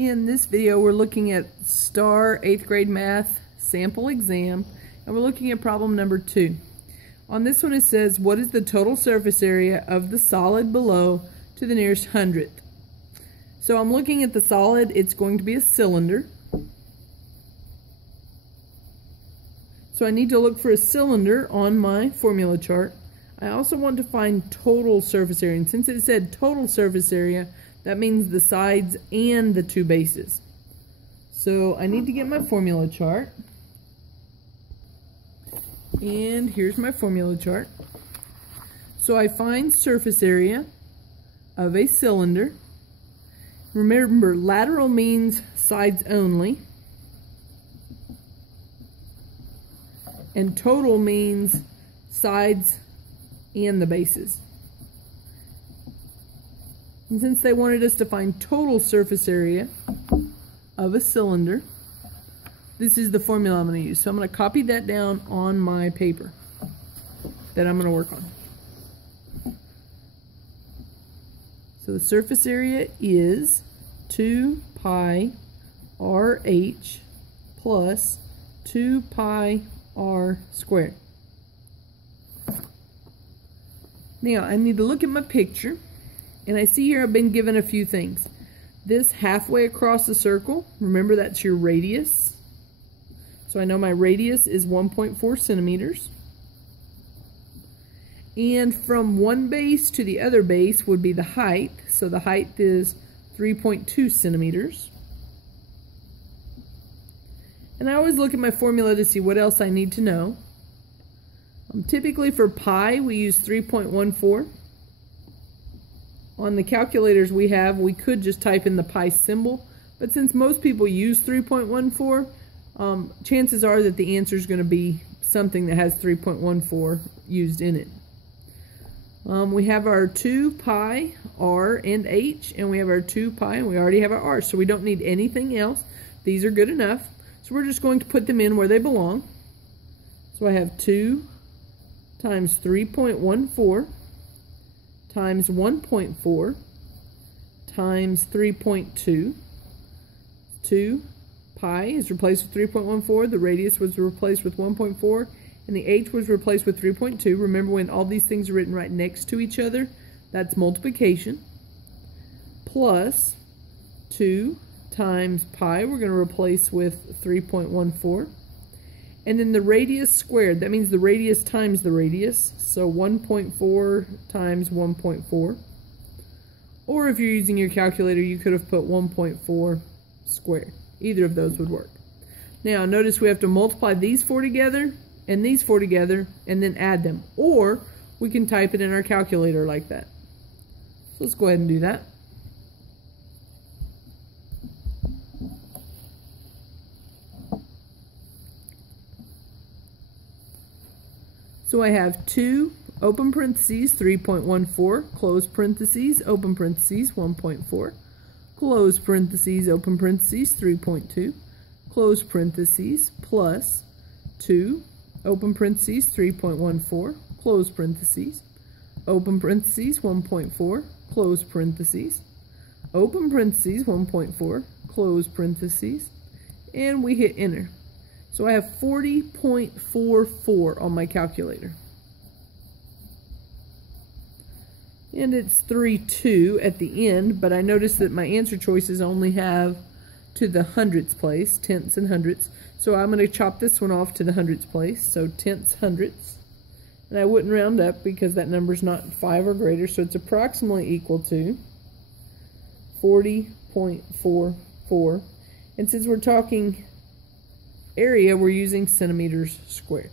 In this video, we're looking at Staar 8th grade math sample exam, and we're looking at problem number 2. On this one it says, what is the total surface area of the solid below to the nearest hundredth? So I'm looking at the solid. It's going to be a cylinder. So I need to look for a cylinder on my formula chart. I also want to find total surface area, and since it said total surface area, that means the sides and the two bases. So I need to get my formula chart. And here's my formula chart. So I find surface area of a cylinder. Remember, lateral means sides only. And total means sides and the bases. And since they wanted us to find total surface area of a cylinder, this is the formula I'm going to use. So I'm going to copy that down on my paper that I'm going to work on. So the surface area is 2 pi RH plus 2 pi R squared. Now I need to look at my picture, and I see here I've been given a few things. This halfway across the circle, remember that's your radius. So I know my radius is 1.4 centimeters. And from one base to the other base would be the height. So the height is 3.2 centimeters. And I always look at my formula to see what else I need to know. Typically for pi, we use 3.14. On the calculators we could just type in the pi symbol, but since most people use 3.14, chances are that the answer is going to be something that has 3.14 used in it. We have our 2 pi R and H, and we have our 2 pi, and we already have our R, so we don't need anything else. These are good enough, so we're just going to put them in where they belong. So I have 2 times 3.14 times 1.4 times 3.2. 2 pi is replaced with 3.14, the radius was replaced with 1.4, and the h was replaced with 3.2. Remember, when all these things are written right next to each other, that's multiplication. Plus 2 times pi, we're going to replace with 3.14. And then the radius squared, that means the radius times the radius, so 1.4 times 1.4. Or if you're using your calculator, you could have put 1.4 squared. Either of those would work. Now notice we have to multiply these four together and these four together and then add them. Or we can type it in our calculator like that. So let's go ahead and do that. So I have 2, open parentheses, 3.14, close parentheses, open parentheses, 1.4, close parentheses, open parentheses, 3.2, close parentheses, plus 2, open parentheses, 3.14, close parentheses, open parentheses, 1.4, close parentheses, open parentheses, 1.4, close parentheses, and we hit enter. So I have 40.44 on my calculator. And it's 3.2 at the end, but I notice that my answer choices only have to the hundredths place, tenths and hundredths. So I'm going to chop this one off to the hundredths place, so tenths, hundredths. And I wouldn't round up because that number's not 5 or greater, so it's approximately equal to 40.44. And since we're talking area, we're using centimeters squared.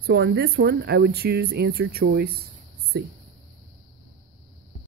So on this one, I would choose answer choice C.